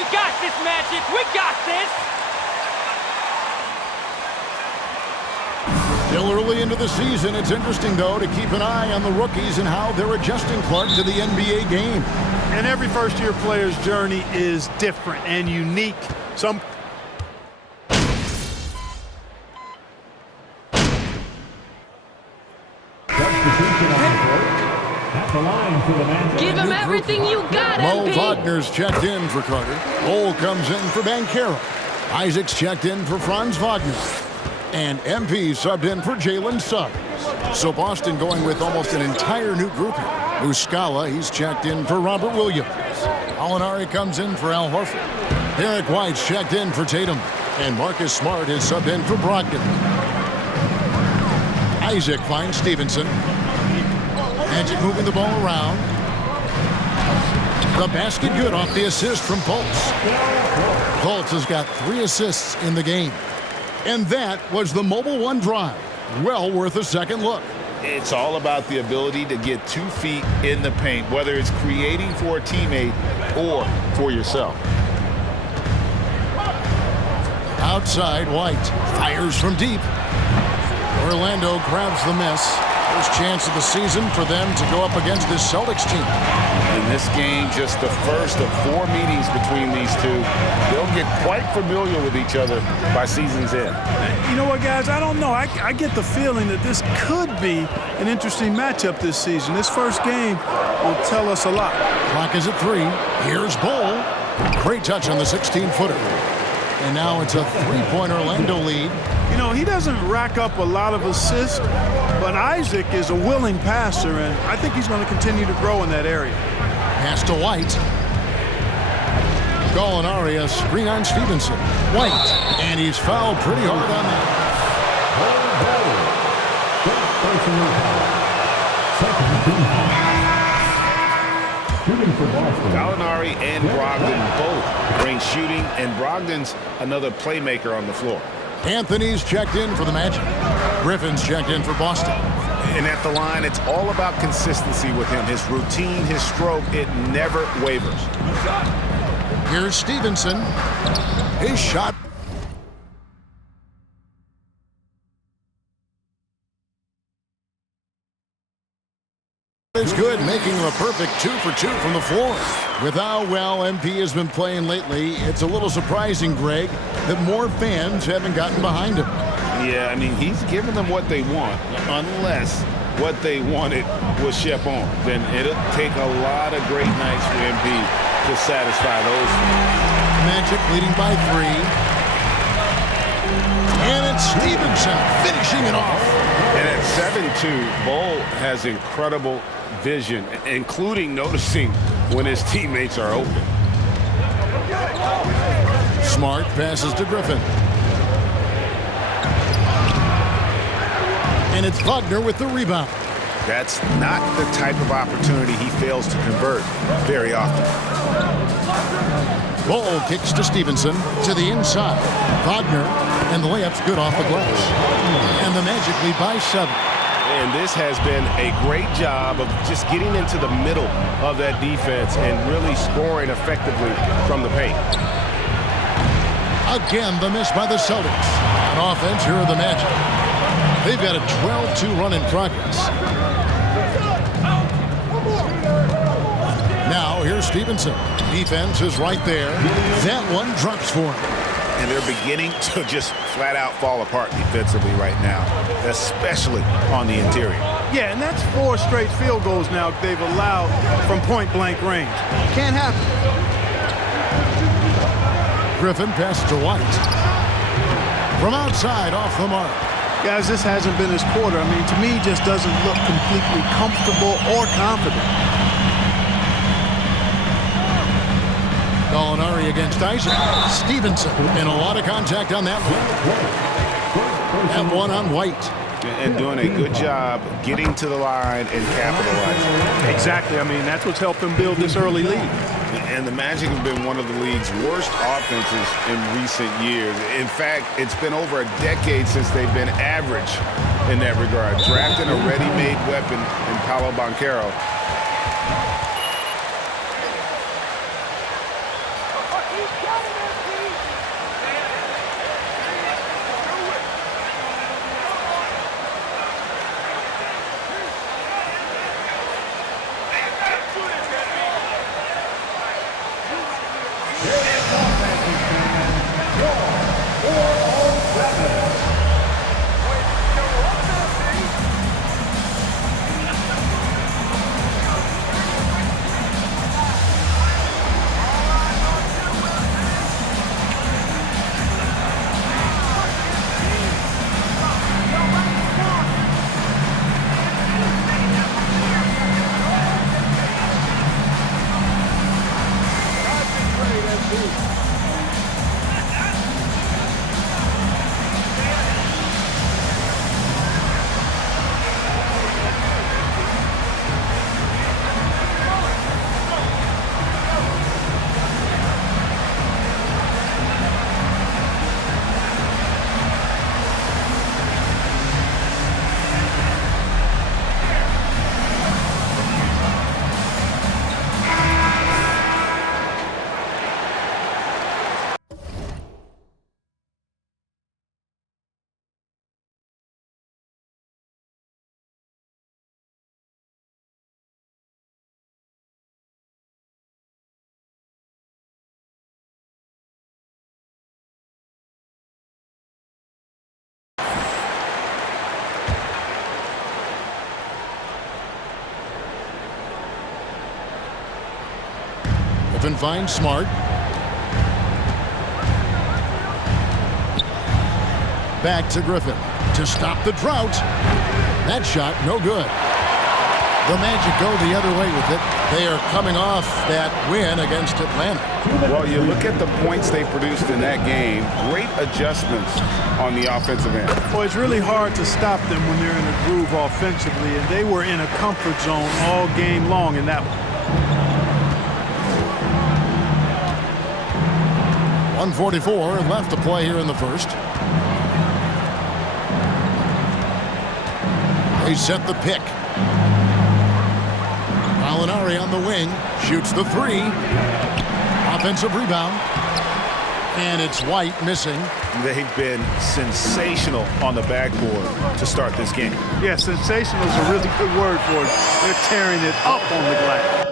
We got this, Magic. We got this. Still early into the season. It's interesting, though, to keep an eye on the rookies and how they're adjusting, Clark, to the NBA game. And every first-year player's journey is different and unique. Some Give him everything you got, Mo MP. Wagner's checked in for Carter. Cole comes in for Banchero. Isaac's checked in for Franz Wagner. And MP subbed in for Jalen Suggs. So Boston going with almost an entire new grouping. Muscala, he's checked in for Robert Williams. Alinari comes in for Al Horford. Eric White's checked in for Tatum. And Marcus Smart is subbed in for Brogdon. Isaac finds Stevenson. Magic moving the ball around. The basket good off the assist from Fultz. Fultz has got 3 assists in the game. And that was the Mobile One drive. Well worth a second look. It's all about the ability to get 2 feet in the paint, whether it's creating for a teammate or for yourself. Outside, White fires from deep. Orlando grabs the miss. First chance of the season for them to go up against this Celtics team. In this game, just the first of 4 meetings between these two. They'll get quite familiar with each other by season's end. You know what, guys? I don't know. I get the feeling that this could be an interesting matchup this season. This first game will tell us a lot. Clock is at 3. Here's Bol. Great touch on the 16-footer. And now it's a 3-point Orlando lead. You know, he doesn't rack up a lot of assists, but Isaac is a willing passer, and I think he's going to continue to grow in that area. Pass to White. Gallinari, a screen on Stevenson. White, and he's fouled pretty hard on that. Gallinari and Brogdon both bring shooting, and Brogdon's another playmaker on the floor. Anthony's checked in for the Magic. Griffin's checked in for Boston. And at the line, it's all about consistency with him. His routine, his stroke, it never wavers. Here's Stevenson. His shot. Is good, making him a perfect 2 for 2 from the floor. With how well MP has been playing lately, it's a little surprising, Greg, that more fans haven't gotten behind him. Yeah, I mean, he's giving them what they want, unless what they wanted was Shep on. Then it'll take a lot of great nights for MP to satisfy those fans. Magic leading by 3. And it's Stevenson finishing it off. And at 7-2, Bol has incredible vision, including noticing when his teammates are open. Smart passes to Griffin. And it's Wagner with the rebound. That's not the type of opportunity he fails to convert very often. Ball kicks to Stevenson to the inside. Wagner, and the layup's good off the glass. And the Magic lead by 7. And this has been a great job of just getting into the middle of that defense and really scoring effectively from the paint. Again, the miss by the Celtics. On offense, here are the Magic. They've got a 12-2 run in progress. Now, here's Stevenson. Defense is right there. That one drops for him. And they're beginning to just flat out fall apart defensively right now, especially on the interior. Yeah, and that's 4 straight field goals now they've allowed from point-blank range. Can't happen. Griffin passes to White. From outside, off the mark. Guys, this hasn't been his quarter. I mean, to me, he just doesn't look completely comfortable or confident. Gallinari against Isaac. Stevenson, and a lot of contact on that one. That one on White. And doing a good job getting to the line and capitalizing. Exactly. I mean, that's what's helped them build this early lead. And the Magic have been one of the league's worst offenses in recent years. In fact, it's been over a decade since they've been average in that regard. Drafting a ready-made weapon in Paolo Banchero. Griffin finds Smart. Back to Griffin to stop the drought. That shot, no good. The Magic go the other way with it. They are coming off that win against Atlanta. Well, you look at the points they produced in that game. Great adjustments on the offensive end. Well, it's really hard to stop them when they're in a groove offensively, and they were in a comfort zone all game long in that one. 1:44 left to play here in the first. They set the pick. Molinari on the wing, shoots the three. Offensive rebound. And it's White missing. They've been sensational on the backboard to start this game. Yeah, sensational is a really good word for it. They're tearing it up on the glass.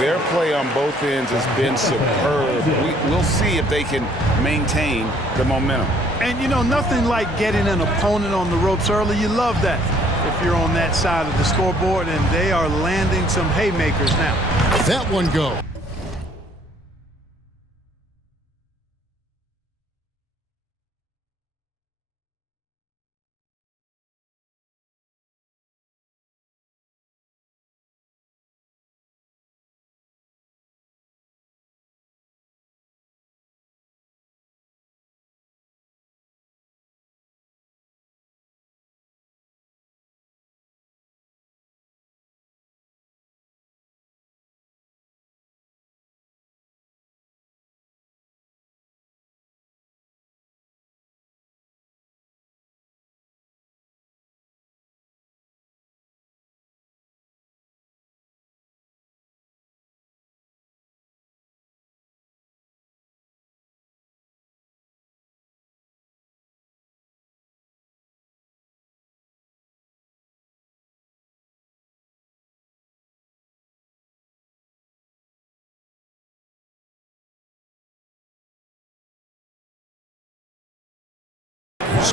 Their play on both ends has been superb. We'll see if they can maintain the momentum. And, you know, nothing like getting an opponent on the ropes early. You love that if you're on that side of the scoreboard, and they are landing some haymakers now. That one go.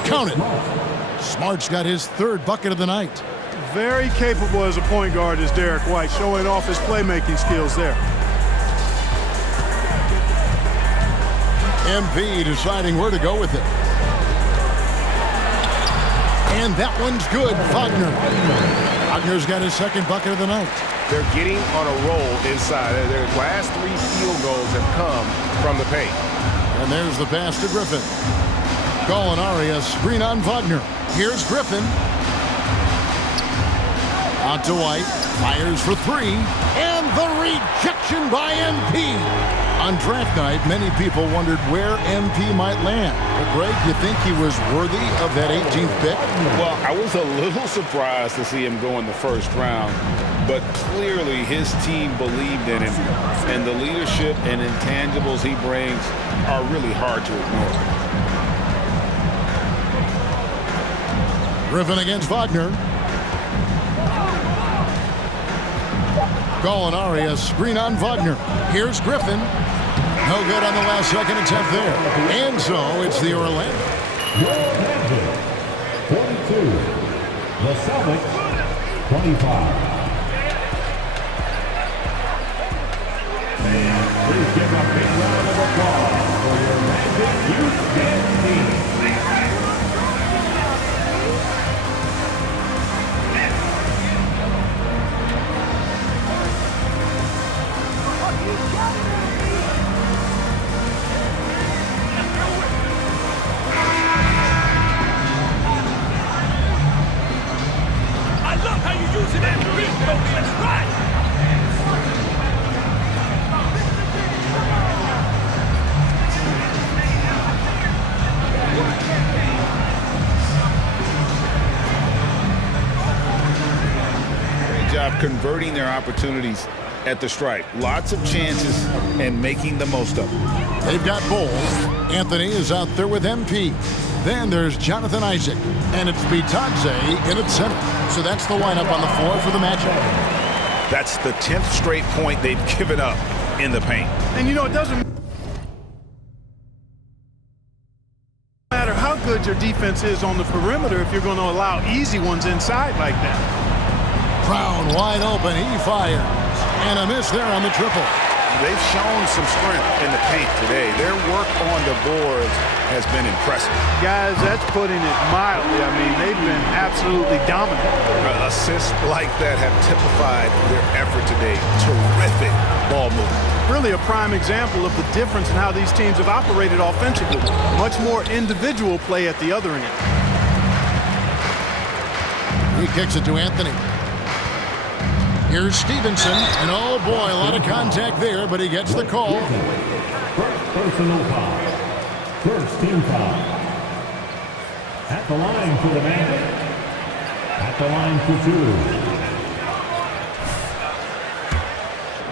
Counted. Smart's got his third bucket of the night. Very capable as a point guard is Derek White, showing off his playmaking skills there. MP deciding where to go with it. And that one's good. Wagner. Wagner's got his second bucket of the night. They're getting on a roll inside. Their last 3 field goals have come from the paint. And there's the pass to Griffin. Gallinari, screen on Wagner. Here's Griffin. Out to White. Fires for 3. And the rejection by MP. On draft night, many people wondered where MP might land. But Greg, you think he was worthy of that 18th pick? Well, I was a little surprised to see him go in the first round. But clearly his team believed in him. And the leadership and intangibles he brings are really hard to ignore. Griffin against Wagner. Gallinari, a screen on Wagner. Here's Griffin. No good on the last second attempt there. And so it's the Orlando. 42. The Celtics, 25. Please give a big round of applause for your Magic Youth Dance Team. I love how you're using that beat, Kobe. That's right. Great job converting their opportunities at the stripe. Lots of chances and making the most of them. They've got Bowles. Anthony is out there with MP. Then there's Jonathan Isaac. And it's Bitadze in at center. So that's the lineup on the floor for the matchup. That's the 10th straight point they've given up in the paint. And you know, it doesn't matter how good your defense is on the perimeter if you're going to allow easy ones inside like that. Brown wide open. He fires. And a miss there on the triple. They've shown some strength in the paint today. Their work on the boards has been impressive. Guys, that's putting it mildly. I mean, they've been absolutely dominant. Assists like that have typified their effort today. Terrific ball movement. Really a prime example of the difference in how these teams have operated offensively. Much more individual play at the other end. He kicks it to Anthony. Here's Stevenson, and oh boy, a lot of contact there, but he gets the call. First personal foul. First team foul. At the line for the Magic. At the line for 2.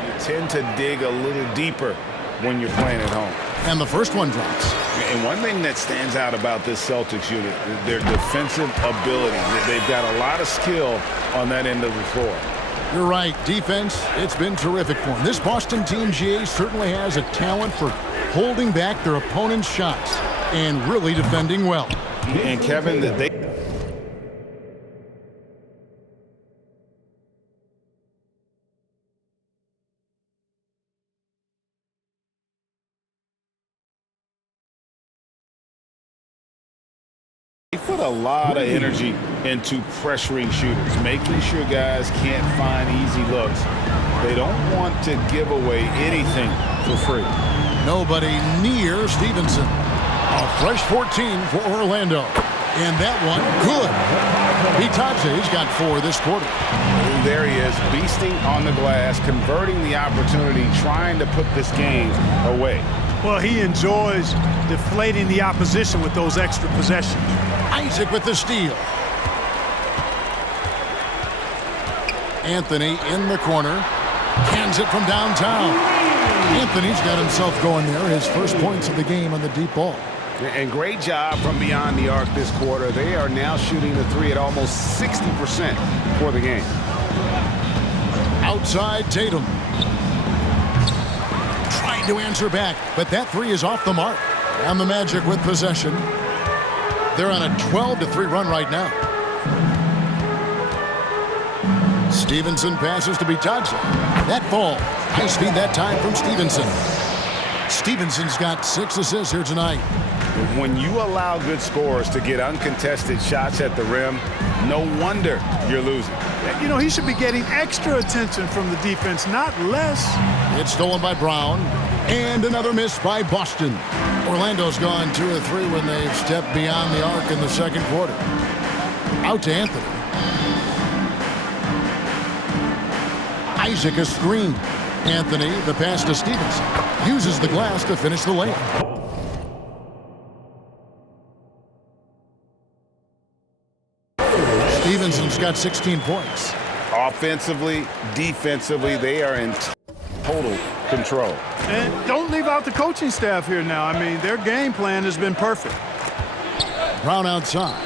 You tend to dig a little deeper when you're playing at home. And the first one drops. And one thing that stands out about this Celtics unit, their defensive ability. They've got a lot of skill on that end of the floor. You're right. Defense, it's been terrific for them. This Boston team, GA, certainly has a talent for holding back their opponent's shots and really defending well. And Kevin, they put a lot of energy into pressuring shooters, making sure guys can't find easy looks. They don't want to give away anything for free. Nobody near Stevenson. A fresh 14 for Orlando. And that one, good. Bitadze's got 4 this quarter. There he is, beasting on the glass, converting the opportunity, trying to put this game away. Well, he enjoys deflating the opposition with those extra possessions. Isaac with the steal. Anthony in the corner. Hands it from downtown. Anthony's got himself going there. His first points of the game on the deep ball. And great job from beyond the arc this quarter. They are now shooting the 3 at almost 60% for the game. Outside Tatum. Trying to answer back, but that 3 is off the mark. And the Magic with possession. They're on a 12-3 run right now. Stevenson passes to Bitadze. That ball. High speed that time from Stevenson. Stevenson's got 6 assists here tonight. When you allow good scorers to get uncontested shots at the rim, no wonder you're losing. You know, he should be getting extra attention from the defense, not less. It's stolen by Brown. And another miss by Boston. Orlando's gone 2 of 3 when they've stepped beyond the arc in the second quarter. Out to Anthony. Isaac a screen. Anthony, the pass to Stevenson. Uses the glass to finish the layup. Stevenson's got 16 points. Offensively, defensively, they are in total control. And don't leave out the coaching staff here now. I mean, their game plan has been perfect. Brown outside.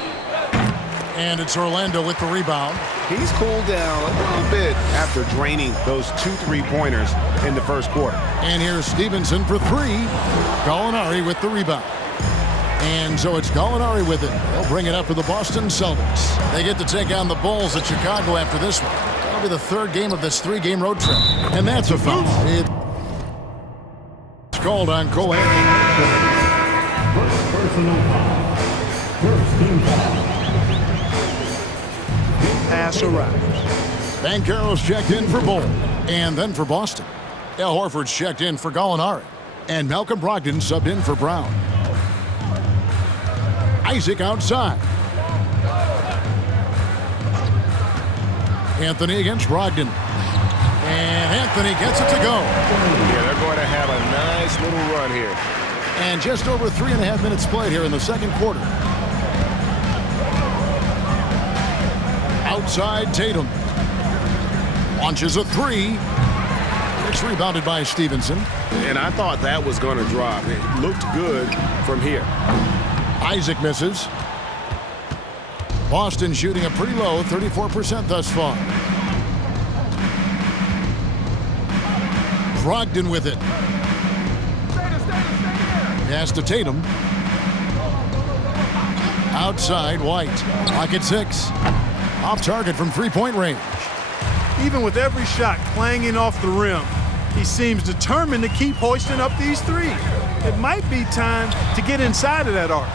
And it's Orlando with the rebound. He's cooled down a little bit after draining those 2 3-pointers in the first quarter. And here's Stevenson for 3. Gallinari with the rebound. And so it's Gallinari with it. They'll bring it up for the Boston Celtics. They get to take on the Bulls at Chicago after this one. That'll be the 3rd game of this 3-game road trip. And that's a foul. It's called on Cole Anthony. First personal foul. First team foul. Pass arrives. Banchero's checked in for Bull. And then for Boston. Al Horford's checked in for Gallinari. And Malcolm Brogdon subbed in for Brown. Isaac outside. Anthony against Brogdon. And Anthony gets it to go. Yeah, they're going to have a nice little run here. And just over 3.5 minutes played here in the second quarter. Outside Tatum. Launches a 3. It's rebounded by Stevenson. And I thought that was going to drop. It looked good from here. Isaac misses. Boston shooting a pretty low 34% thus far. Brogdon with it. Pass to Tatum. Outside White. Clock at 6. Off target from 3-point range. Even with every shot clanging off the rim, he seems determined to keep hoisting up these threes. It might be time to get inside of that arc.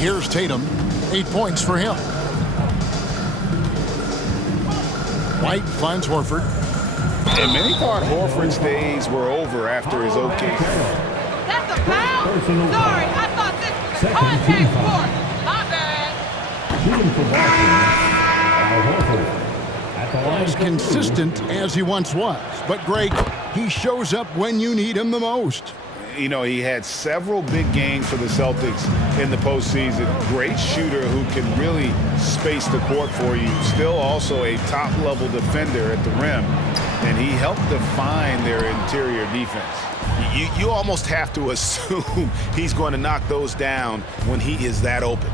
Here's Tatum. 8 points for him. White finds Horford. And many thought Horford's days were over after his OK. That's a foul? Sorry, I thought this was a contact sport. My bad. Shooting for Boston. Al Horford. At the line. As consistent as he once was. But Greg, he shows up when you need him the most. You know, he had several big games for the Celtics in the postseason. Great shooter who can really space the court for you. Still also a top-level defender at the rim. And he helped define their interior defense. You almost have to assume he's going to knock those down when he is that open.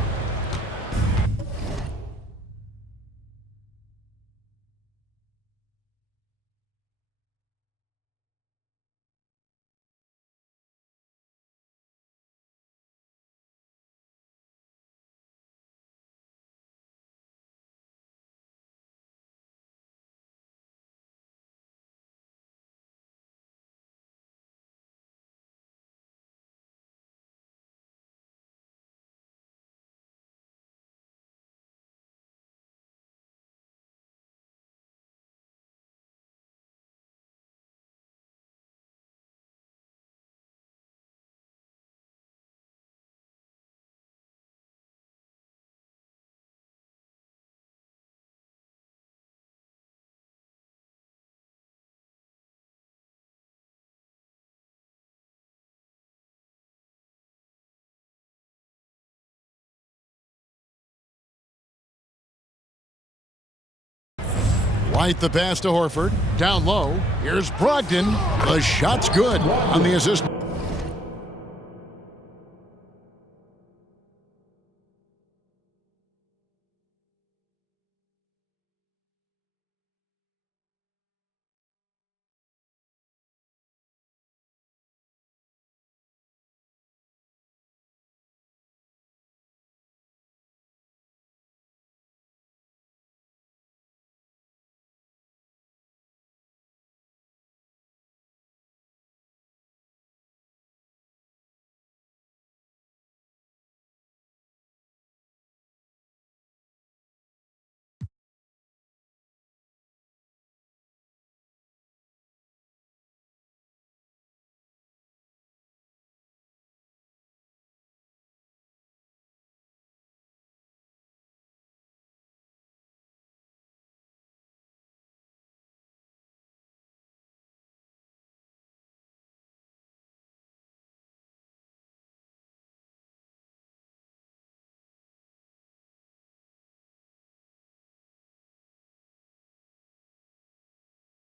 White the pass to Horford. Down low. Here's Brogdon. The shot's good on the assist.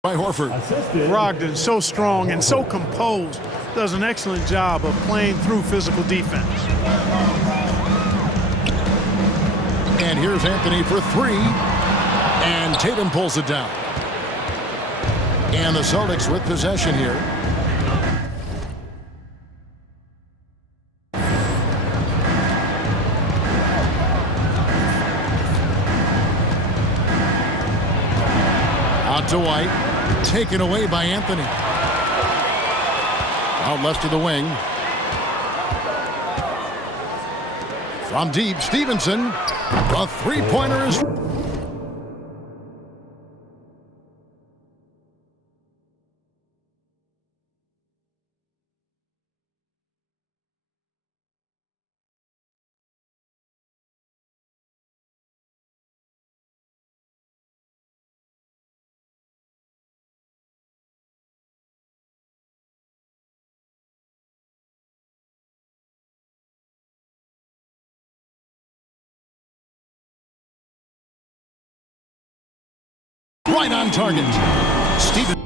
By Horford. Brogdon, so strong and so composed, does an excellent job of playing through physical defense. And here's Anthony for three. And Tatum pulls it down. And the Celtics with possession here. Out to White. Taken away by Anthony. Out left to the wing. From deep, Stevenson. The three-pointer is... right on target. Steven.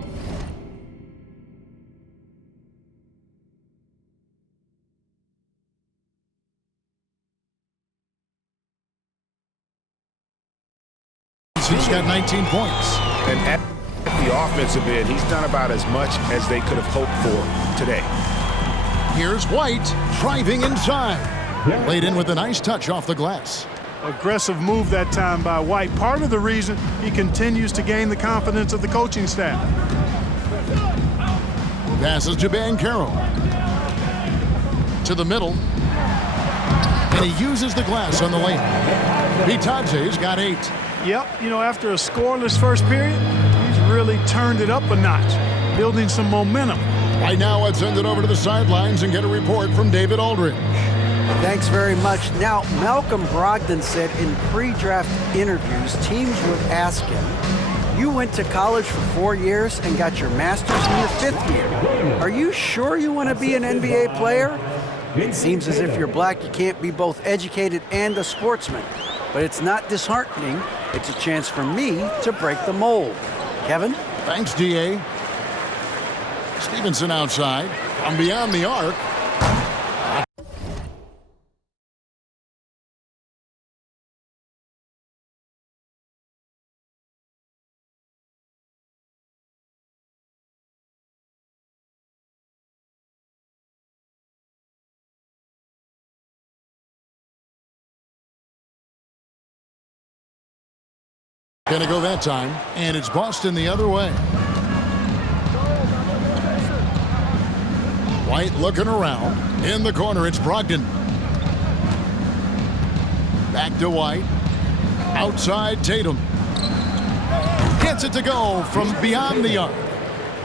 He's got 19 points. And at the offensive end, he's done about as much as they could have hoped for today. Here's White driving inside. Laid in with a nice touch off the glass. Aggressive move that time by White. Part of the reason he continues to gain the confidence of the coaching staff. Passes to Banchero. To the middle. And he uses the glass on the lane. Bitadze's got 8. Yep, you know, after a scoreless first period, he's really turned it up a notch, building some momentum. Right now, let's send it over to the sidelines and get a report from David Aldridge. Thanks very much. Now, Malcolm Brogdon said in pre-draft interviews, teams would ask him, You went to college for 4 years and got your master's in your 5th year. Are you sure you want to be an NBA player? It seems as if you're black, you can't be both educated and a sportsman. But it's not disheartening. It's a chance for me to break the mold. Kevin? Thanks, D.A. Stevenson outside. From beyond the arc. Gonna go that time, and it's Boston the other way. White looking around. In the corner, it's Brogdon. Back to White. Outside, Tatum. Gets it to go from beyond the arc.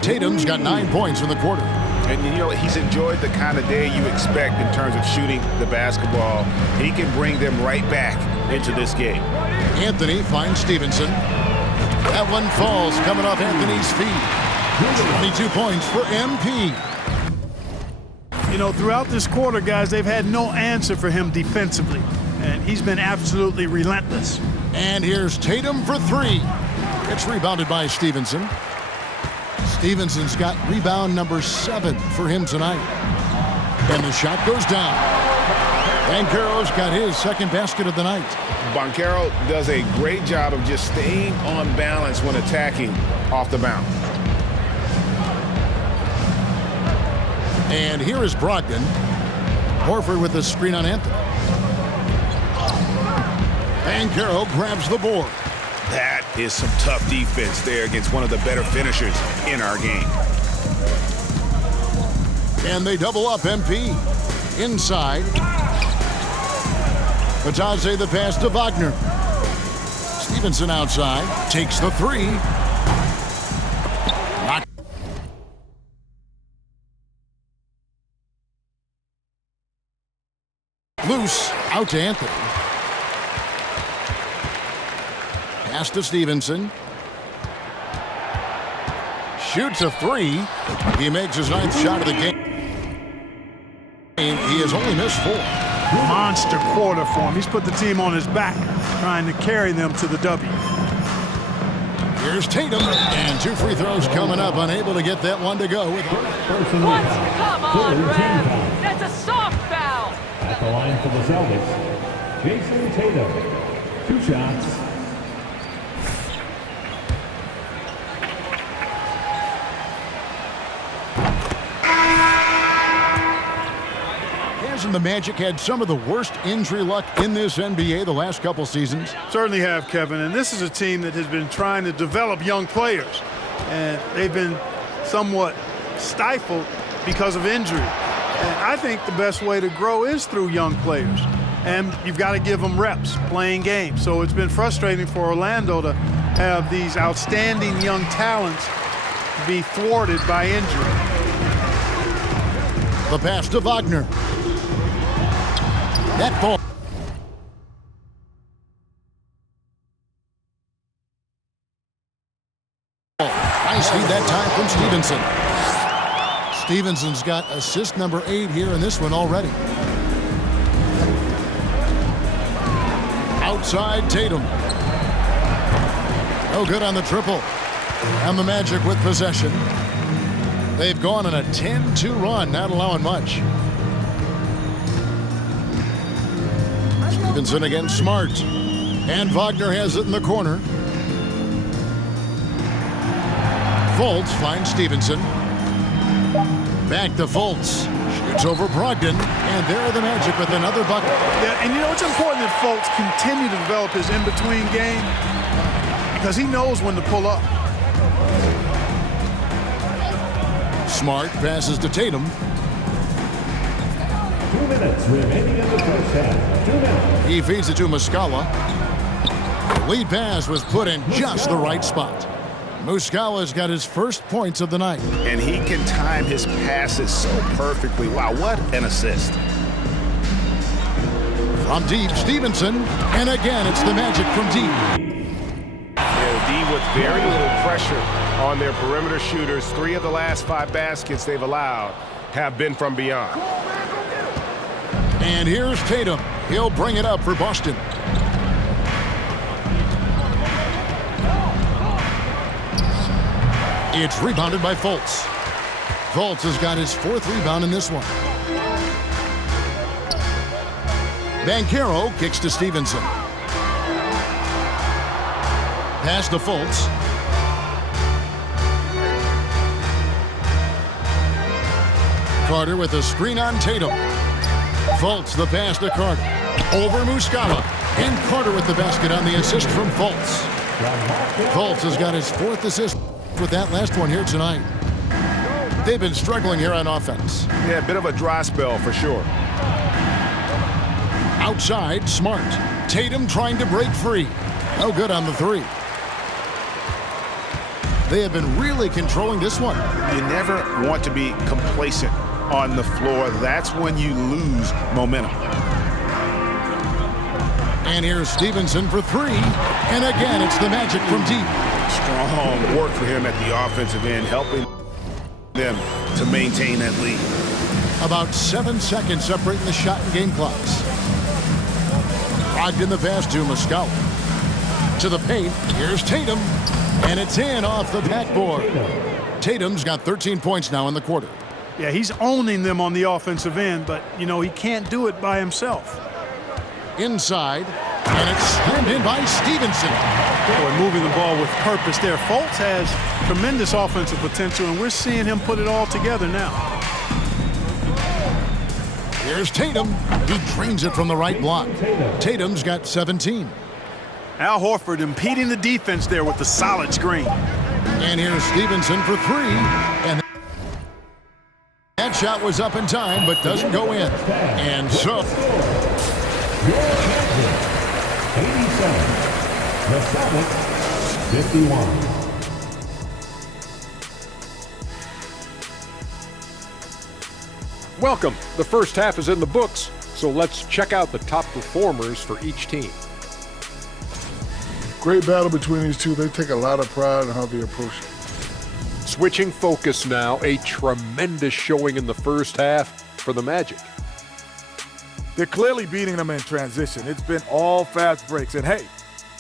Tatum's got 9 points in the quarter. And, you know, he's enjoyed the kind of day you expect in terms of shooting the basketball. He can bring them right back into this game. Anthony finds Stevenson. That one falls coming off Anthony's feet. 22 points for MP. You know, throughout this quarter, guys, they've had no answer for him defensively. And he's been absolutely relentless. And here's Tatum for 3. It's rebounded by Stevenson. Stevenson's got rebound number 7 for him tonight. And the shot goes down. Banchero's got his second basket of the night. Banchero does a great job of just staying on balance when attacking off the bounce. And here is Brogdon. Horford with the screen on Anthony. Banchero grabs the board. That is some tough defense there against one of the better finishers in our game. And they double up MP. Inside. Batadze the pass to Wagner. Stevenson outside. Takes the 3. Knocked loose. Out to Anthony. Pass to Stevenson. Shoots a 3. He makes his 9th shot of the game. He has only missed 4. Monster quarter for him. He's put the team on his back, trying to carry them to the W. Here's Tatum, and 2 free throws coming up, unable to get that one to go. What? Come on, Ref. That's a soft foul. At the line for the Celtics, Jason Tatum. 2 shots. And the Magic had some of the worst injury luck in this NBA the last couple seasons. Certainly have, Kevin. And this is a team that has been trying to develop young players. And they've been somewhat stifled because of injury. And I think the best way to grow is through young players. And you've got to give them reps, playing games. So it's been frustrating for Orlando to have these outstanding young talents be thwarted by injury. The pass to Wagner. That ball. Nice lead that time from Stevenson. Stevenson's got assist number 8 here in this one already. Outside Tatum. No good on the triple. And the Magic with possession. They've gone on a 10-2 run, not allowing much. Stevenson against Smart. And Wagner has it in the corner. Fultz finds Stevenson. Back to Fultz. Shoots over Brogdon. And there are the Magic with another bucket. Yeah, and you know, it's important that Fultz continue to develop his in-between game because he knows when to pull up. Smart passes to Tatum. 2 minutes remaining in the first half. 2 minutes. He feeds it to Muscala. The lead pass was put in just the right spot. Muscala's got his first points of the night. And he can time his passes so perfectly. Wow, what an assist. From deep, Stevenson. And again, it's the Magic from deep. Yeah, D would with very little pressure on their perimeter shooters. 3 of the last 5 baskets they've allowed have been from beyond. And here's Tatum. He'll bring it up for Boston. It's rebounded by Fultz. Fultz has got his 4th rebound in this one. Banchero kicks to Stevenson. Pass to Fultz. Carter with a screen on Tatum. Fultz the pass to Carter. Over Muscala. And Carter with the basket on the assist from Fultz. Fultz has got his 4th assist with that last one here tonight. They've been struggling here on offense. Yeah, a bit of a dry spell for sure. Outside, Smart. Tatum trying to break free. No good on the 3. They have been really controlling this one. You never want to be complacent on the floor. That's when you lose momentum. And here's Stevenson for 3. And again, it's the Magic from deep. Strong work for him at the offensive end, helping them to maintain that lead. About 7 seconds separating the shot and game clocks. Brogdon the pass to Muscala. To the paint, here's Tatum. And it's in off the backboard. Tatum's got 13 points now in the quarter. Yeah, he's owning them on the offensive end, but, you know, he can't do it by himself. Inside, and it's slammed in by Stevenson. Boy, moving the ball with purpose there. Fultz has tremendous offensive potential, and we're seeing him put it all together now. Here's Tatum. He drains it from the right block. Tatum's got 17. Al Horford impeding the defense there with the solid screen. And here's Stevenson for 3. And that shot was up in time, but doesn't go in. And so... Your champion, 87. The Celtics, 51. Welcome. The first half is in the books, so let's check out the top performers for each team. Great battle between these two. They take a lot of pride in how they approach it. Switching focus now, a tremendous showing in the first half for the Magic. They're clearly beating them in transition. It's been all fast breaks, and hey,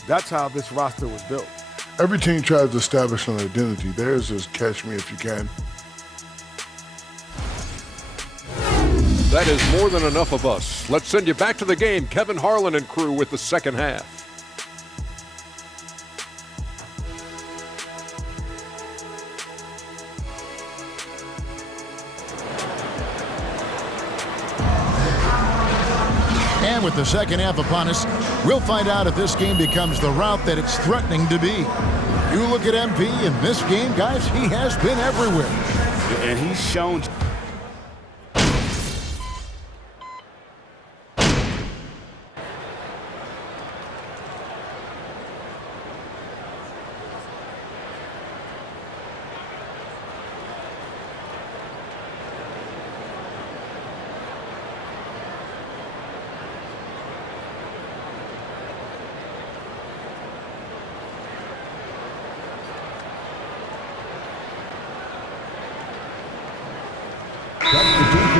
that's how this roster was built. Every team tries to establish an identity. Theirs is catch me if you can. That is more than enough of us. Let's send you back to the game. Kevin Harlan and crew with the second half. And with the second half upon us, we'll find out if this game becomes the route that it's threatening to be. You look at MP in this game, guys, he has been everywhere. And he's shown...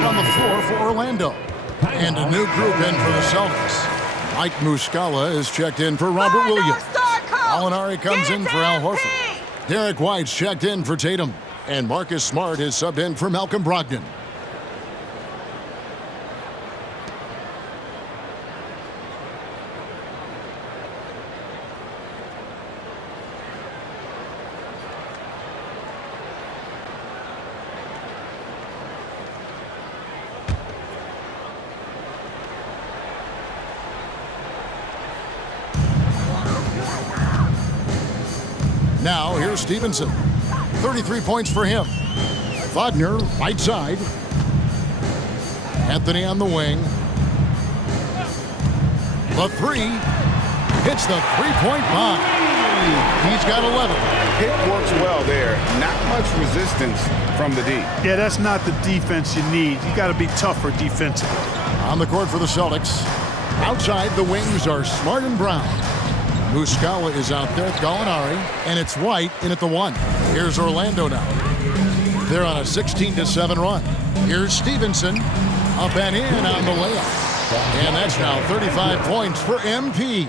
On the floor for Orlando. And a new group in for the Celtics. Mike Muscala is checked in for Robert Williams. Alinari comes in for Al Horford. Derek White's checked in for Tatum. And Marcus Smart is subbed in for Malcolm Brogdon. Now, here's Stevenson. 33 points for him. Wagner, right side. Anthony on the wing. The 3. Hits the three-point bomb. He's got 11. Pick works well there. Not much resistance from the D. Yeah, that's not the defense you need. You got to be tougher defensively. On the court for the Celtics. Outside, the wings are Smart and Brown. Muscala is out there with Gallinari, and it's White in at the 1. Here's Orlando now. They're on a 16-7 run. Here's Stevenson, up and in on the layup. And that's now 35 points for MP.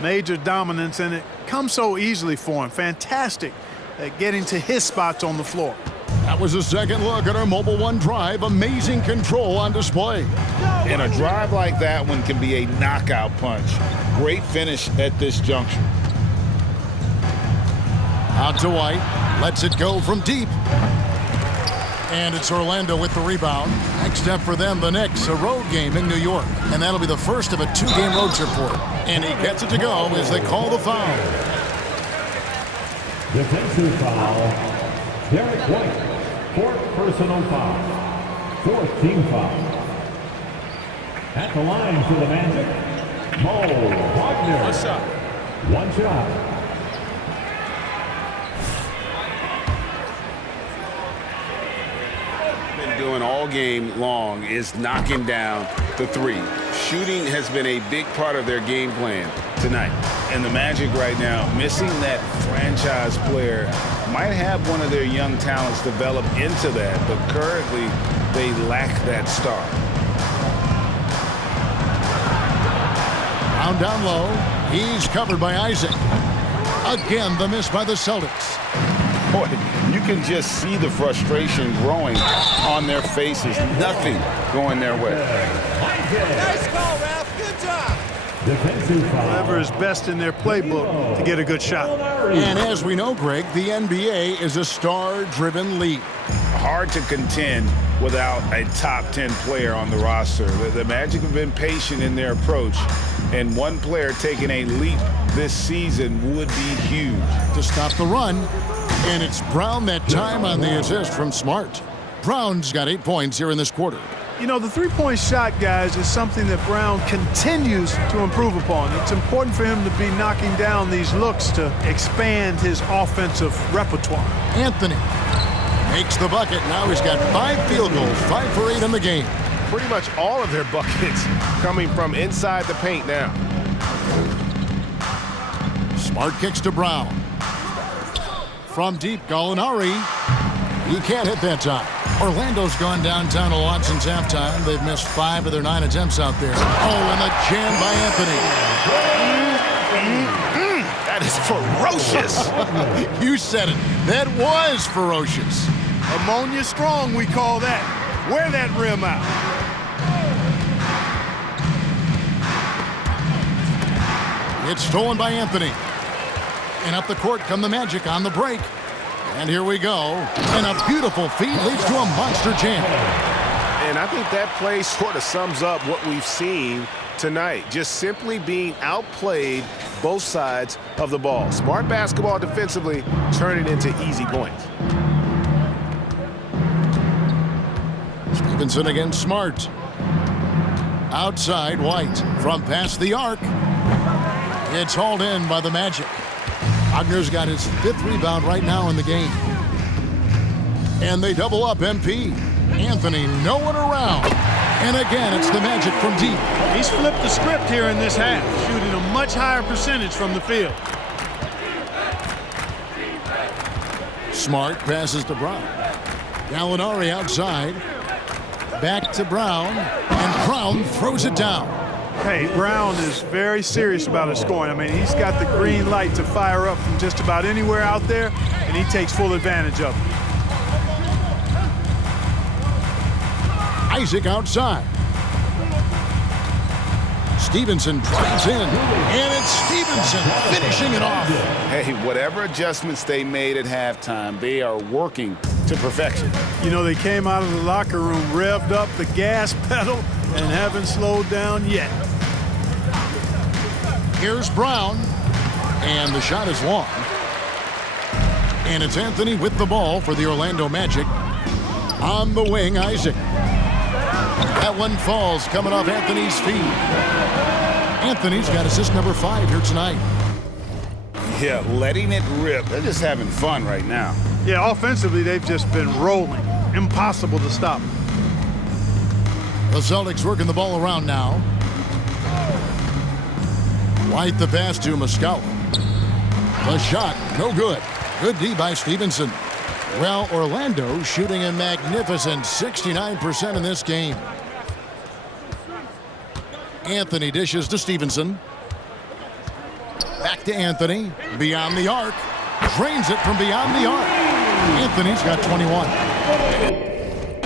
Major dominance, and it comes so easily for him. Fantastic at getting to his spots on the floor. That was a second look at our Mobile One drive. Amazing control on display. And a drive like that one can be a knockout punch. Great finish at this juncture. Out to White. Lets it go from deep. And it's Orlando with the rebound. Next step for them, the Knicks, a road game in New York. And that'll be the first of a 2-game road trip for him. And he gets it to go as they call the foul. Defensive foul. Derek White. 4th personal foul. 4th team foul. At the line for the Magic, Mo Wagner. One shot. One shot. Been doing all game long is knocking down the 3. Shooting has been a big part of their game plan tonight. And the Magic right now, missing that franchise player, might have one of their young talents develop into that, but currently they lack that star. Brown down low. He's covered by Isaac. Again, the miss by the Celtics. Boy, you can just see the frustration growing on their faces. Nothing going their way. Nice call, Ralph. Good job. Defensive foul. Whoever is best in their playbook to get a good shot. And as we know, Greg, the NBA is a star-driven league. Hard to contend without a top 10 player on the roster. The Magic have been patient in their approach, and one player taking a leap this season would be huge. To stop the run, and it's Brown that time on the assist from Smart. Brown's got 8 points here in this quarter. You know, the three-point shot, guys, is something that Brown continues to improve upon. It's important for him to be knocking down these looks to expand his offensive repertoire. Anthony makes the bucket. Now he's got 5 field goals, 5 for 8 in the game. Pretty much all of their buckets coming from inside the paint now. Smart kicks to Brown. From deep, Gallinari. He can't hit that time. Orlando's gone downtown a lot since halftime. They've missed 5 of their 9 attempts out there. Oh, and a jam by Anthony. That is ferocious. You said it. That was ferocious. Ammonia strong, we call that. Wear that rim out. It's stolen by Anthony. And up the court come the Magic on the break. And here we go. And a beautiful feed leads to a monster jam. And I think that play sort of sums up what we've seen tonight. Just simply being outplayed both sides of the ball. Smart basketball defensively, turning into easy points. Stevenson against Smart. Outside, White from past the arc. It's hauled in by the Magic. Wagner's got his 5th rebound right now in the game. And they double up MP. Anthony, no one around. And again, it's the Magic from deep. He's flipped the script here in this half, shooting a much higher percentage from the field. Smart passes to Brown. Gallinari outside. Back to Brown. And Brown throws it down. Hey, Brown is very serious about his scoring. I mean, he's got the green light to fire up from just about anywhere out there, and he takes full advantage of it. Isaac outside. Stevenson drives in, and it's Stevenson finishing it off. Hey, whatever adjustments they made at halftime, they are working to perfection. You know, they came out of the locker room, revved up the gas pedal, and haven't slowed down yet. Here's Brown, and the shot is long. And it's Anthony with the ball for the Orlando Magic. On the wing, Isaac. That one falls, coming off Anthony's feet. Anthony's got assist number 5 here tonight. Yeah, letting it rip. They're just having fun right now. Yeah, offensively, they've just been rolling. Impossible to stop. The Celtics working the ball around now. White the pass to Muscala. The shot, no good. Good D by Stevenson. Well, Orlando shooting a magnificent 69% in this game. Anthony dishes to Stevenson. Back to Anthony. Beyond the arc. Drains it from beyond the arc. Anthony's got 21.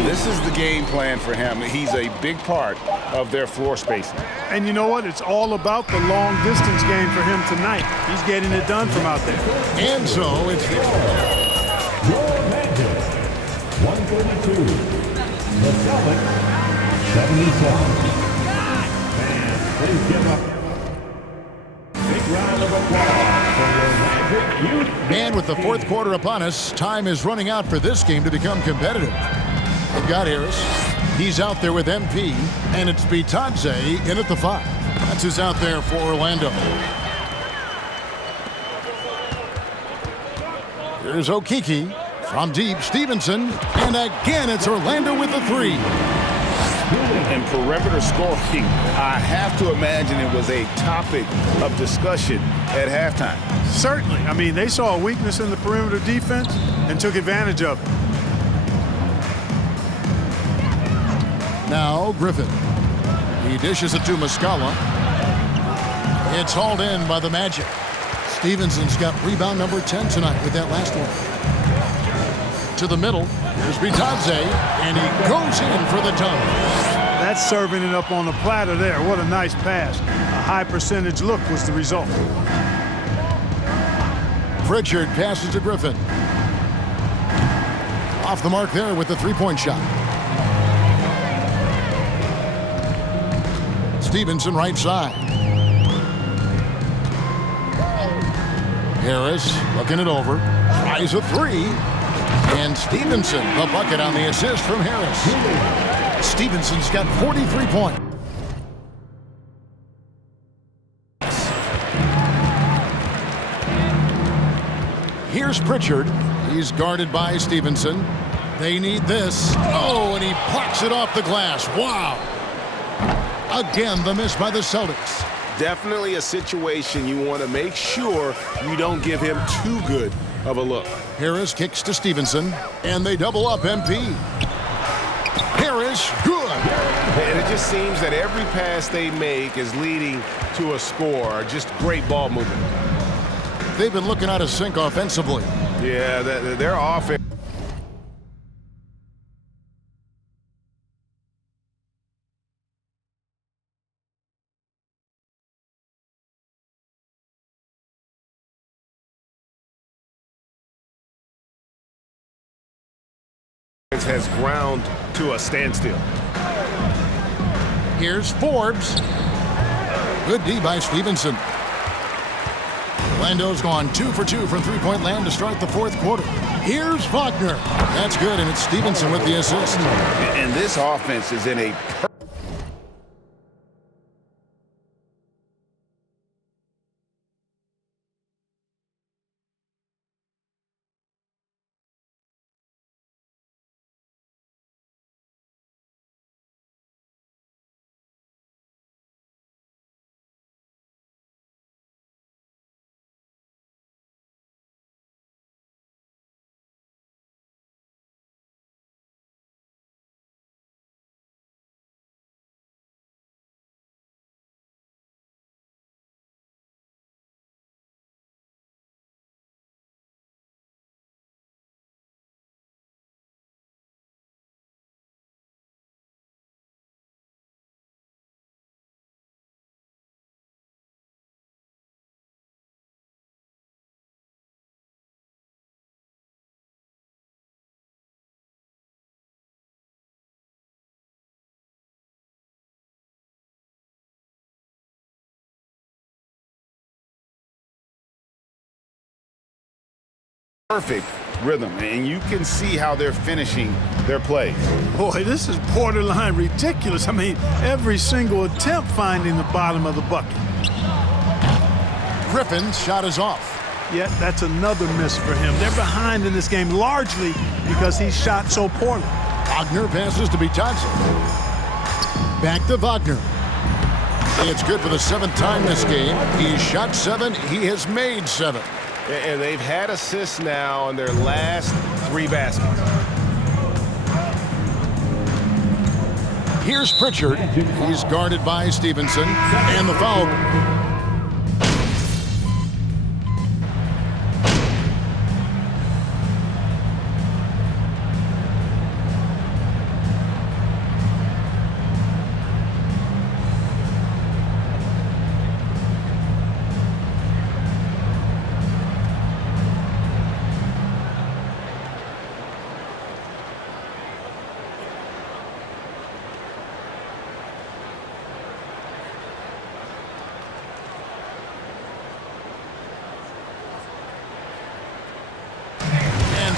This is the game plan for him. He's a big part of their floor spacing. And you know what? It's all about the long distance game for him tonight. He's getting it done from out there. And so it's Your Magic, 132. The Celtics, 77. Fans, please give up. Big round of applause for your Magic Youth. And with the fourth quarter upon us, time is running out for this game to become competitive. They've got Harris. He's out there with MP, and it's Bitadze in at the 5. That's who's out there for Orlando. Here's Okeke from deep. Stevenson, and again it's Orlando with the 3. And perimeter scoring, I have to imagine it was a topic of discussion at halftime. Certainly. I mean, they saw a weakness in the perimeter defense and took advantage of it. Now Griffin. He dishes it to Muscala. It's hauled in by the Magic. Stevenson's got rebound number 10 tonight with that last one. To the middle. Here's Bitadze, and he goes in for the dunk. That's serving it up on the platter there. What a nice pass. A high percentage look was the result. Pritchard passes to Griffin. Off the mark there with the three-point shot. Stevenson right side. Harris looking it over. Tries a 3. And Stevenson, the bucket on the assist from Harris. Stevenson's got 43 points. Here's Pritchard. He's guarded by Stevenson. They need this. Oh, and he plucks it off the glass. Wow. Again, the miss by the Celtics. Definitely a situation you want to make sure you don't give him too good of a look. Harris kicks to Stevenson, and they double up MP. Harris, good. And it just seems that every pass they make is leading to a score. Just great ball movement. They've been looking out of sync offensively. Yeah, their offense. Has ground to a standstill. Here's Forbes. Good D by Stevenson. Orlando's gone 2 for 2 from three-point land to start the fourth quarter. Here's Wagner. That's good, and it's Stevenson with the assist. And this offense is in a perfect rhythm, and you can see how they're finishing their play. Boy, this is borderline ridiculous. I mean, every single attempt finding the bottom of the bucket. Griffin's shot is off. Yet that's another miss for him. They're behind in this game largely because he shot so poorly. Wagner passes to Bitadze. Back to Wagner. It's good for the 7th time this game. He's shot 7. He has made 7. And they've had assists now on their last 3 baskets. Here's Pritchard. He's guarded by Stevenson. And the foul.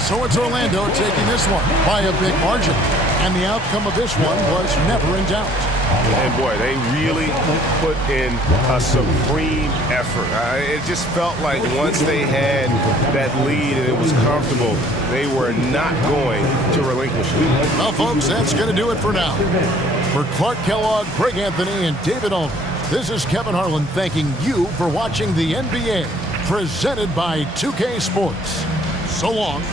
So it's Orlando taking this one by a big margin. And the outcome of this one was never in doubt. And boy, they really put in a supreme effort. It just felt like once they had that lead and it was comfortable, they were not going to relinquish it. Well, folks, that's going to do it for now. For Clark Kellogg, Greg Anthony, and David Aldridge, this is Kevin Harlan thanking you for watching the NBA, presented by 2K Sports. So long.